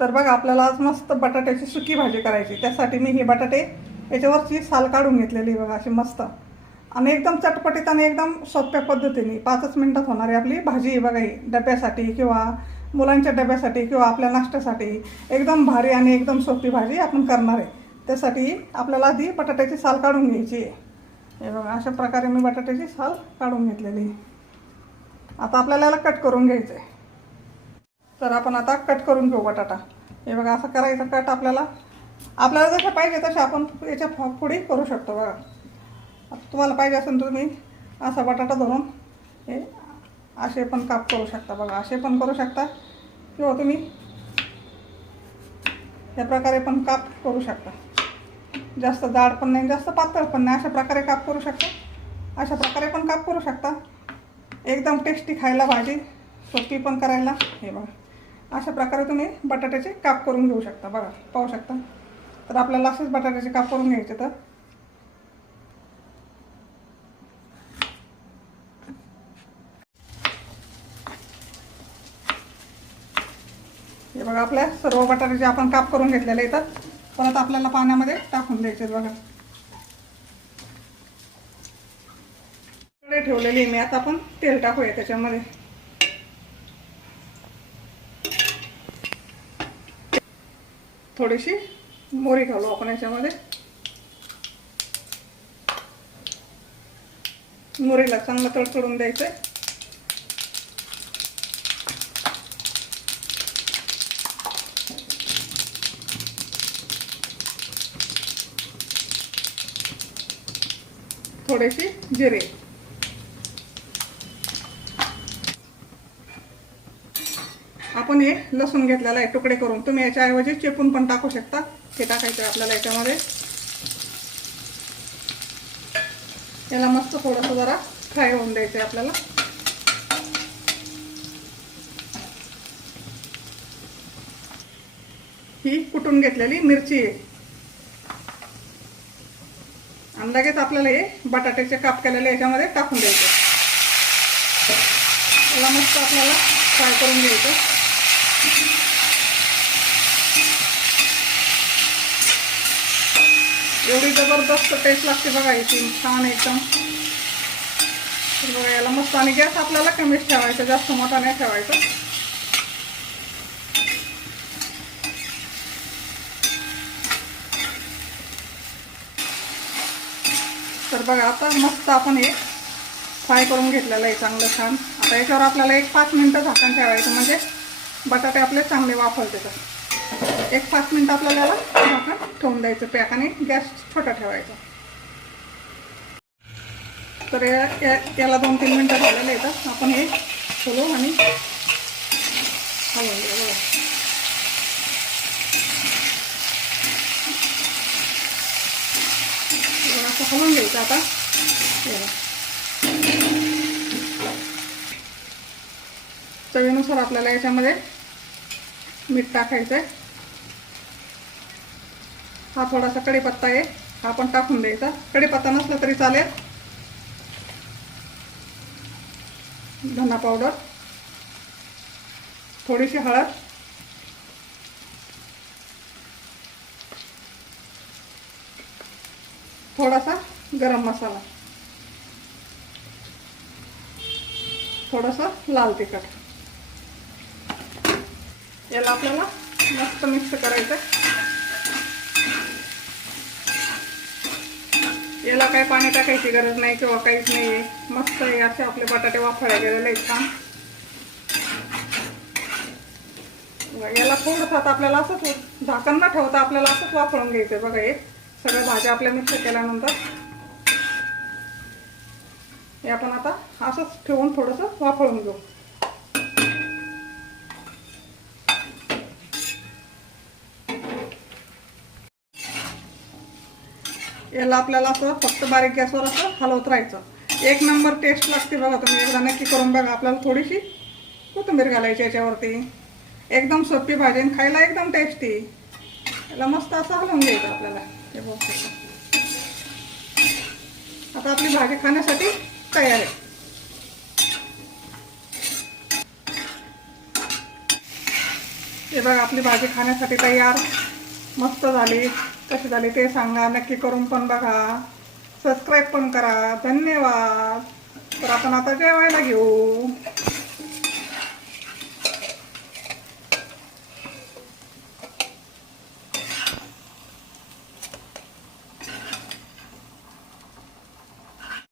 तर बघा आपल्याला आज मस्त बटाट्याची सुकी भाजी करायची. त्यासाठी मी हे बटाटे याच्यावरची साल काढून घेतलेली बघा अशी मस्त, आणि एकदम चटपटीत आणि एकदम सोप्या पद्धतीने 5च मिनिटात होणारी आपली भाजी आहे बघा ही. डब्यासाठी किंवा मुलांच्या डब्यासाठी किंवा आपल्या नाश्त्यासाठी एकदम भारी आणि एकदम सोपी भाजी आपण करणार आहे. त्यासाठी आपल्याला आधी बटाट्याची साल काढून घ्यायची आहे. हे बघा अशा प्रकारे मी बटाट्याची साल काढून घेतलेली आहे. आता आपल्याला याला कट करून घ्यायचं आहे. तर आपण आता कट करून घेऊ बटाटा. हे बघा असं करायचं कट. आपल्याला जसं पाहिजे तसे आपण याच्या फोडी करू शकतो बघा. तुम्हाला पाहिजे असेल तर तुम्ही असा बटाटा धरून हे असे पण काप करू शकता बघा. असे पण करू शकता किंवा तुम्ही या प्रकारे पण काप करू शकता. जास्त जाड पण नाही जास्त पातळ पण नाही, अशा प्रकारे काप करू शकता. अशा प्रकारे पण काप करू शकता. एकदम टेस्टी खायला भाजी, सोपी पण करायला. हे बघा अशा प्रकारे तुम्ही बटाट्याचे काप करून घेऊ शकता बघा, पाहू शकता. तर आपल्याला असेच बटाट्याचे काप करून घ्यायचे. तर हे बघा आपल्या सर्व बटाट्याचे आपण काप करून घेतलेले येतात. परत आपल्याला पाण्यामध्ये टाकून द्यायचे बघा. कढई ठेवलेली मी. आता आपण तेल टाकूया त्याच्यामध्ये. थोडीशी मोहरी घालू आपण याच्यामध्ये. मोहरीला चांगलं तडतडून द्यायचंय. थोडेसे जिरे. आपण हे लसूण घेतलेला आहे तुकडे करून. तुम्ही याच्याऐवजी चेपून पण टाकू शकता. हे टाकायचं आपल्याला याच्यामध्ये. याला मस्त थोडंसं जरा फ्राय होऊन द्यायचं आपल्याला. ही कुटून घेतलेली मिरची आहे. आणि लगेच आपल्याला हे बटाट्याचे काप केलेले याच्यामध्ये टाकून द्यायचे. याला मस्त आपल्याला फ्राय करून घ्यायचं. एवढी जबरदस्त टेस्ट लागते बघा याची, छान एकदम. बघा याला मस्त. आणि गॅस आपल्याला कमीच ठेवायचा, जास्त मोठा नाही ठेवायचा. तर बघा आता मस्त आपण हे फ्राय करून घेतलेलं आहे चांगलं छान. आता याच्यावर आपल्याला 5 मिनिटं झाकण ठेवायचं, म्हणजे बटाटे आपले चांगले वाफवते. तर 5 मिनिटं आपल्याला याला झाकण ठेवून द्यायचं पॅक, आणि गॅस छोटा ठेवायचा. तर याला 2-3 मिनिटं झालेलं येतात. आपण हे खोलू आणि हलवून घेऊ बघा. असं हलवून घ्यायचं. आता चवीनुसार आपल्याला याच्यामध्ये मीठ टाकायचं आहे. हा थोडासा कढीपत्ता आहे, हा पण टाकून द्यायचा. कढीपत्ता नसला तरी चालेल. धना पावडर, थोडीशी हळद, थोडासा गरम मसाला, थोडंसं लाल तिखट. याला आपल्याला मस्त मिक्स करायचं. याला काही पाणी टाकायची गरज नाही किंवा काहीच नाही आहे. मस्त आहे. असे आपले बटाटे वाफळले गेलेले आहेत छान. याला थोडंसं आता आपल्याला असंच झाकण न ठेवता आपल्याला असंच वाफळून घ्यायचं बघा. हे सगळ्या भाज्या आपल्या मिक्स केल्यानंतर हे आपण आता असंच ठेवून थोडंसं वाफळून घेऊ. याला आपल्याला असं फक्त बारीक गॅसवर असं हलवत राहायचं. 1 नंबर टेस्ट लागते बघा. तुम्ही एकदा नक्की करून बघा. आपल्याला थोडीशी कोथिंबीर घालायची याच्यावरती. एकदम सोपी भाजी आणि खायला एकदम टेस्टी. याला मस्त असं हलवून घ्यायचं आपल्याला. हे बघू. आता आपली भाजी खाण्यासाठी तयार आहे. हे बघा आपली भाजी खाण्यासाठी तयार. मस्त झाली. कशी झाली ते सांगा. नक्की करून पण बघा. सबस्क्राईब पण करा. धन्यवाद. तर आपण आता जेवायला घेऊ.